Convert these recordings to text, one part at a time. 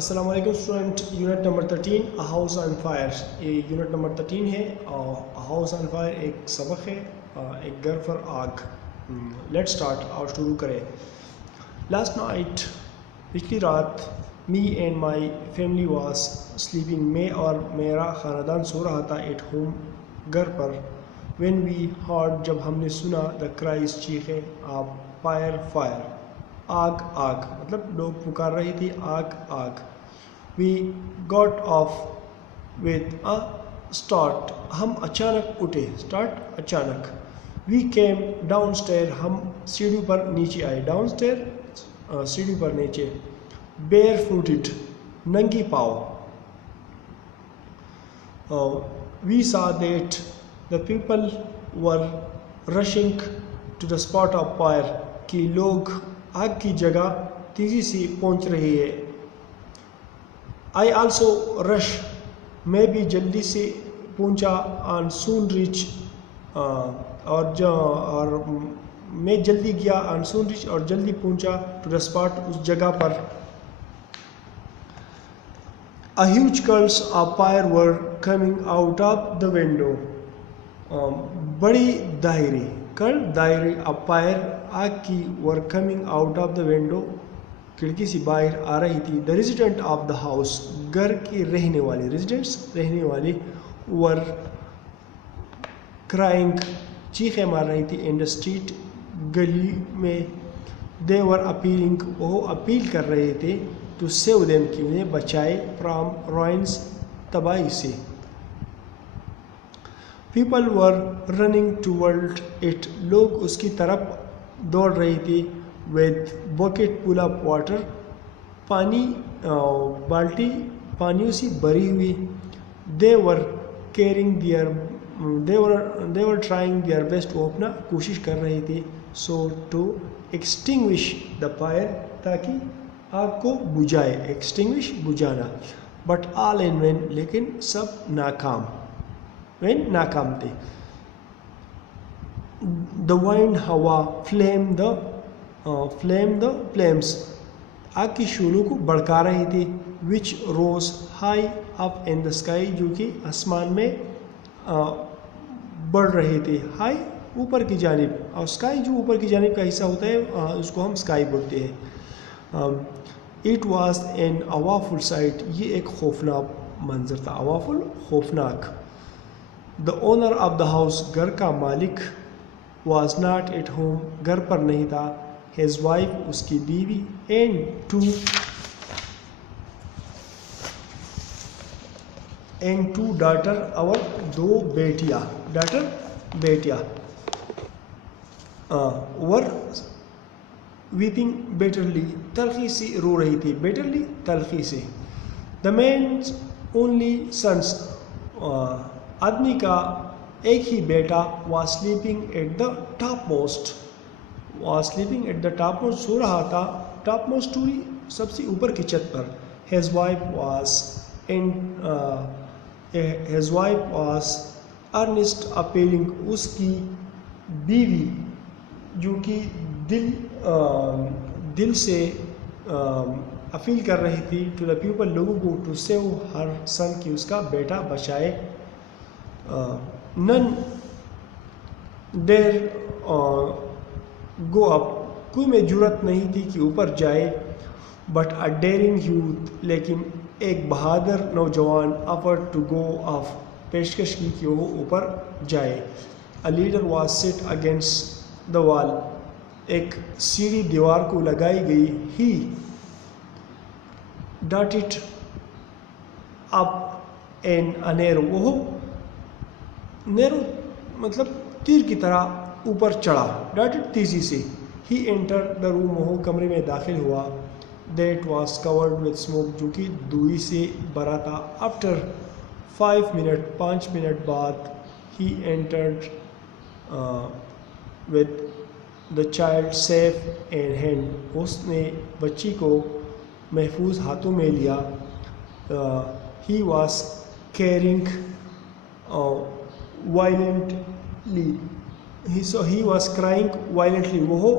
السلام علیکم student. Unit number 13 house on fire. یہ یونٹ نمبر 13 ہے. ہاؤس آن فائر ایک سبق ہے, ایک گھر پر آگ. Let start. اور شروع کریں. لاسٹ نائٹ, پچھلی رات, me and my family was sleeping, میں اور میرا خاندان سو رہا تھا, ایٹ ہوم, گھر پر. وین وی ہارڈ, جب ہم نے سنا, دا کرائز, چیخیں, آف فائر, فائر, آگ, آگ, مطلب لوگ پکار رہی تھی, آگ, آگ. We got off with a start, ہم اچانک اٹھے, اسٹارٹ اچانک. وی کیم ڈاؤن اسٹیئر, ہم سیڑھیوں پر نیچے آئے, ڈاؤن اسٹیئر سیڑھیوں پر نیچے. بیئر فوٹڈ, ننگی پاؤ. We saw that the people were rushing to the spot of fire, کہ لوگ آگ کی جگہ تیزی سے پہنچ رہے ہیں. آئی آلسو رش, میں بھی جلدی سے پہنچا. آن سون ریچ, اور میں جلدی گیا. آن سون ریچ, اور جلدی پہنچا. ٹو دا اسپاٹ, اس جگہ پر. A huge curls of fire were coming out of the window. بڑی دائرے, دائرے of fire, آگ کی, were coming out of the window, کھڑکی سے باہر آ رہی تھی. The resident of the house, گھر کے رہنے والے, residents, رہنے والے, were crying, چیخیں مار رہی تھی. In the street, گلی میں. They were appealing, وہ اپیل کر رہے تھے. To save them, کہ انہیں بچائے. From ruins, تباہی سے. People were running toward it, لوگ اس کی طرف دوڑ رہے تھے. With bucket full of water, پانی, بالٹی پانیوں سے بھری ہوئی. They were carrying their, they were trying their best, وہ اپنا کوشش کر رہے تھے. So to extinguish the fire, تاکہ آگ کو بجھائے. ایکسٹنگوش, بجھانا. بٹ آل ان وین, لیکن سب ناکام. وین, ناکام تھے. دا وائنڈ, ہوا. فلیم, دا فلیمس, آگ کی شعلوں کو بھڑکا رہے تھے. وچ روز high up in the sky, جو کہ آسمان میں بڑھ رہے تھے. ہائی, اوپر کی جانب, اور اسکائی جو اوپر کی جانب کا حصہ ہوتا ہے, اس کو ہم اسکائی بولتے ہیں. It was an awful sight, یہ ایک خوفناک منظر تھا. awful, خوفناک. The owner of the house, گھر کا مالک, was not at home, گھر پر نہیں تھا. His wife, اس کی بیوی, and two daughter, اور دو بیٹیاں, daughter, بیٹیاں, were weeping bitterly, تلخی سے رو رہی تھی. bitterly, تلخی سے. The man's only sons, آدمی کا ایک ہی بیٹا, was sleeping at the topmost, سو رہا تھا. topmost ٹوری, سب سے اوپر کی چھت پر. His wife was earnest appealing, اس کی بیوی جو کہ دل سے اپیل کر رہی تھی. ٹو دا پیپل, لوگوں کو. ٹو سیو ہر سن, کی اس کا بیٹا بچائے. نن دیر گو اپ, کوئی میں جرت نہیں تھی کہ اوپر جائے. بٹ اے ڈیرنگ یوتھ, لیکن ایک بہادر نوجوان, افرڈ ٹو گو اف, پیشکش کی کہ وہ اوپر جائے. A ladder was set against the wall, ایک سیڑھی دیوار کو لگائی گئی. ہی ڈارٹڈ اپ این نیرو, وہ نیرو مطلب تیر کی طرح اوپر چڑھا. ڈارٹڈ, تیزی سے. ہی انٹر دا روم, وہ کمرے میں داخل ہوا. That was covered with smoke, جو کہ دوئی سے بھرا تھا. آفٹر 5 منٹ, 5 منٹ بعد. He entered with the child safe in hand, اس نے بچی کو محفوظ ہاتھوں میں لیا. He was carrying violently, he was crying violently, وہ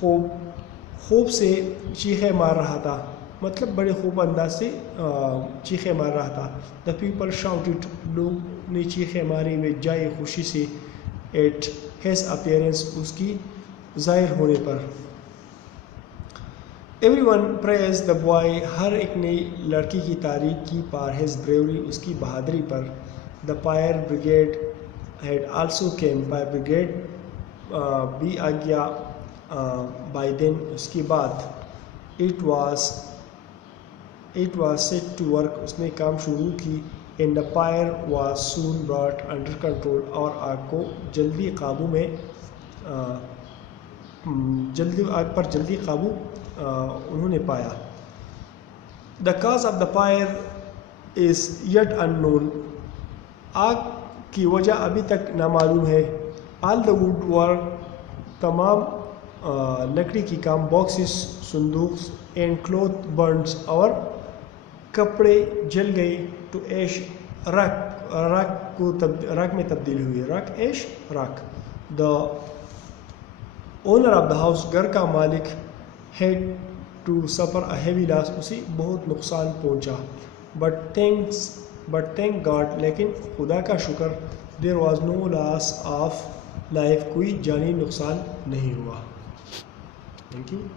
خوف سے چیخیں مار رہا تھا. مطلب بڑے خوب انداز سے چیخیں مار رہا تھا. دا پیپل شاؤٹڈ, لوگ نے چیخیں ماری میں جائے خوشی سے, ایٹ ہیز اپیئرنس, اس کی ظاہر ہونے پر. Every one praise the boy, ہر ایک نے لڑکی کی تعریف کی, پار ہیز بریوری, اس کی بہادری پر. The fire brigade head also came, fire brigade بھی آ گیا بائی دین, اس کے بعد. It was set to work, اس نے کام شروع کی. And the fire was soon brought under control, اور آگ کو جلدی قابو میں آگ پر جلدی قابو انہوں نے پایا. The cause of the fire is yet unknown, آگ کی وجہ ابھی تک نامعلوم ہے. آل دا ووڈ ورک, تمام لکڑی کی کام. باکسز, صندوق. اینڈ کلوتھ برنز, اور کپڑے جل گئے. ٹو ایش, راک میں تبدیل ہوئی. Rock ash rock. The owner of the house, گھر کا مالک. Had to suffer a heavy لاس, اسے بہت نقصان پہنچا. بٹ تھینک گاڈ, لیکن خدا کا شکر. There was no loss of life, کوئی جانی نقصان نہیں ہوا. Thank you.